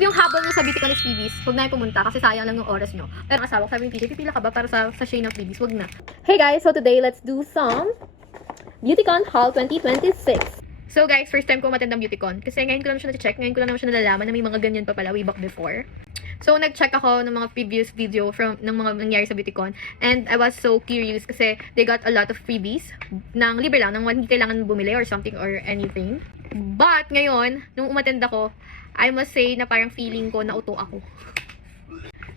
Yung habol nyo sa beauty con is freebies, huwag na yung pumunta kasi sayang lang yung oras nyo. Pero ang asawa ko sabi ni PJ, pipila ka ba para sa Shane of freebies? Huwag na. Hey guys, so today let's do some BeautyCon Haul 2026. So guys, first time ko umattend ng BeautyCon kasi ngayon ko lang siya na-check, ngayon ko lang naman siya nalalaman na may mga ganyan pa pala way back before. So nag-check ako ng mga previous video ng mga nangyari sa BeautyCon and I was so curious kasi they got a lot of freebies ng libre lang, nang hindi kailangan bumili or something or anything. But ngayon, nung umattend ako, I must say na parang feeling ko na uto ako.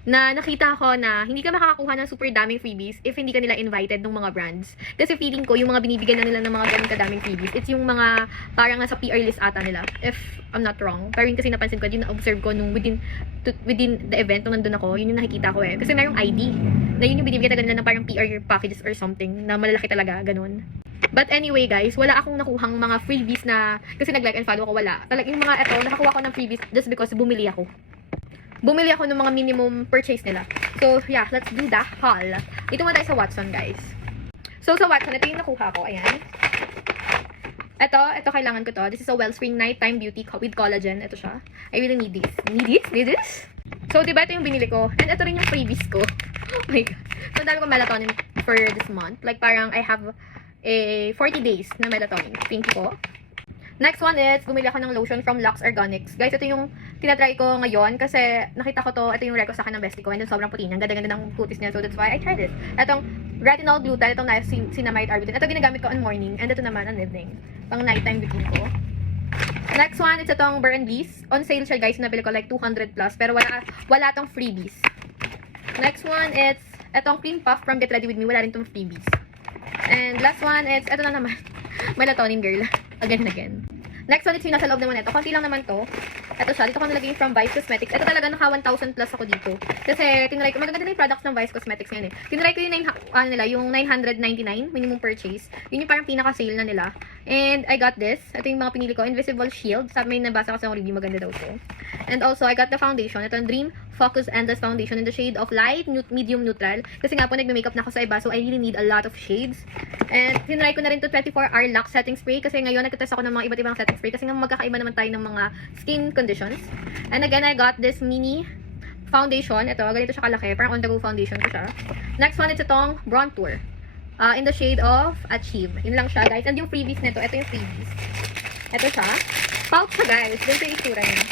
Na nakita ko na hindi ka makakakuha ng super daming freebies if hindi ka nila invited ng mga brands. Kasi feeling ko, yung mga binibigyan na nila ng mga ganun kadaming freebies, it's yung mga parang nasa PR list ata nila, if I'm not wrong. Pero yun kasi napansin ko, yung na-observe ko nung within the event, nung nandun ako, yun yung nakikita ko eh. Kasi merong ID, na yun yung binibigyan talaga nila ng parang PR packages or something, na malalaki talaga, ganun. But anyway guys, wala akong nakuhang mga freebies na, kasi nag-like and follow ko, wala. Talagang yung mga eto, nakakuha ko ng freebies just because bumili ako. Bumili ako ng mga minimum purchase nila. So, yeah, let's do the haul. Dito muna tayo sa Watson, guys. So, sa Watson, ito yung nakuha ko. Ayan. Ito kailangan ko to. This is a Wellspring Nighttime Beauty with Collagen. Ito siya. I really need this. Need this? So, diba ito yung binili ko? And ito rin yung freebies ko. Oh my God. So, dami ko melatonin for this month. Like, parang I have a 40 days na melatonin. Thank you po. Next one is, bumili ako ng lotion from Lux Organics. Guys, ito yung tinatry ko ngayon kasi nakita ko to, ito yung reco sa akin ng bestie ko and then sobrang puti niya. Ang ganda-ganda ng kutis niya, so that's why I tried it. Itong retinol glutan, itong niacinamide arbutin. Ito ginagamit ko on morning and ito naman on evening. Pang nighttime routine ko. Next one, it's itong Burr & Bees. On sale siya guys, nabili ko like 200 plus pero wala tong freebies. Next one, it's itong cream puff from Get Ready With Me. Wala rin tong freebies. And last one, it's ito na naman. Melatonin girl. Again and again. Next one, it's yung nasa loob naman ito. Konti lang naman to. Ito siya. Dito ko nalagay from Vice Cosmetics. Ito talaga naka 1,000 plus ako dito. Kasi tinry ko, magaganda na yung products ng Vice Cosmetics ngayon eh. Tinry ko yung, yung 999 minimum purchase. Yun yung parang pinaka-sale na nila. And I got this. Ito yung mga pinili ko. Invisible Shield. Sabi may nabasa kasi ng review. Maganda daw to. And also, I got the foundation. Ito yung Dream Focus Endless Foundation in the shade of light, medium, neutral. Kasi nga po, nagme-makeup na ako sa iba. So, I really need a lot of shades. And tinry ko na rin to 24-hour Lux setting spray. Kasi ngayon, nagtitest ako ng mga iba't ibang setting spray. Kasi nga magkakaiba naman tayo ng mga skin conditions. And again, I got this mini foundation. Ito, ganito siya kalaki. Parang on-the-go foundation ko siya. Next one, it's itong Bronzer. In the shade of Achieve. Yun lang siya, guys. And yung freebies nito, ito yung freebies. Ito siya. Pouch siya, guys. Ganito yung itsura niya.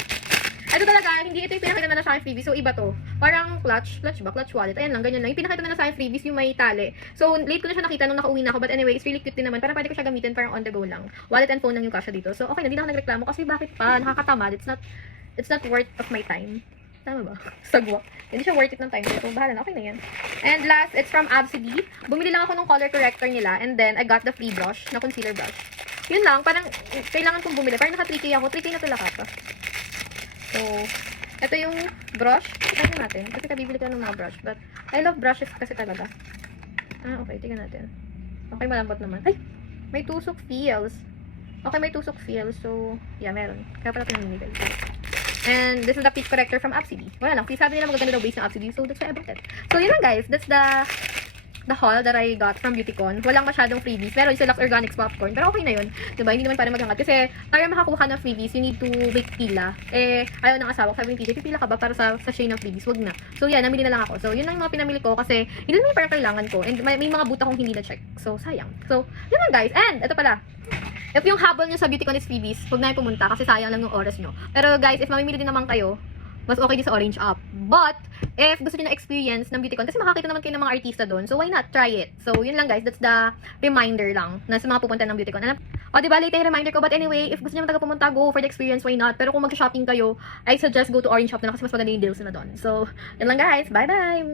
Ito talaga, hindi ito yung pinakita na sa akin freebies. So, iba to. Parang clutch wallet. Ayan lang, ganyan lang. Yung pinakita na sa akin freebies, yung may tali. So, late ko na siya nakita nung nakauwi na ako. But anyway, it's really cute din naman. Parang pwede ko siya gamitin parang on the go lang. Wallet and phone lang yung kasya dito. So, okay na, hindi na ako nagreklamo. Kasi bakit pa? Nakakatamad. It's not worth of my time. Tama ba? Sagwa. Hindi siya worth it ng time. So, bahala na. Okay na yan. And last, it's from Absidy. Bumili lang ako ng color corrector nila. And then, I got the free brush na concealer brush. Yun lang. Parang, kailangan kong bumili. Parang naka 3K ako. 3K na to lahat. So, ito yung brush. Tignan natin. Kasi kabibili ko ng mga brush. But, I love brushes kasi talaga. Okay. Tignan natin. Okay, malambot naman. Ay! May tusok feels. Okay, may tusok feels. So, yeah, meron. Kaya pala pinamimigay. And, this is the peach corrector from Absidy. Wala lang. Sabi nila magaganda daw base ng Absidy. So, that's why I bought it. So, yun lang guys. That's the haul that I got from BeautyCon. Walang masyadong freebies. Pero yung Lux Organics popcorn. Pero okay na yun. Diba? Hindi naman para maghangat. Kasi para makakuha ng freebies, you need to make pila. Ayaw ng asawa ko. Sabi ni TJ, pipila ka ba para sa Shane of freebies? Wag na. So yeah, namili na lang ako. So yun lang yung mga pinamili ko kasi hindi naman parang kailangan ko. And may mga buta kong hindi na-check. So sayang. So yun lang guys. And ito pala. If yung habol nyo sa BeautyCon is freebies, huwag na yung pumunta kasi sayang lang yung oras nyo. Pero guys, if mamimili din naman kayo, mas okay din sa Orange App. But, if gusto niyo na experience ng BeautyCon, kasi makakita naman kayo ng mga artista doon, so why not try it? So, yun lang guys, that's the reminder lang na sa mga pupunta ng BeautyCon. Diba, late yung reminder ko, but anyway, if gusto niyo talaga pumunta, go for the experience, why not? Pero kung mag-shopping kayo, I suggest go to Orange Shop na lang kasi mas maganda yung deals na doon. So, yun lang guys, bye-bye!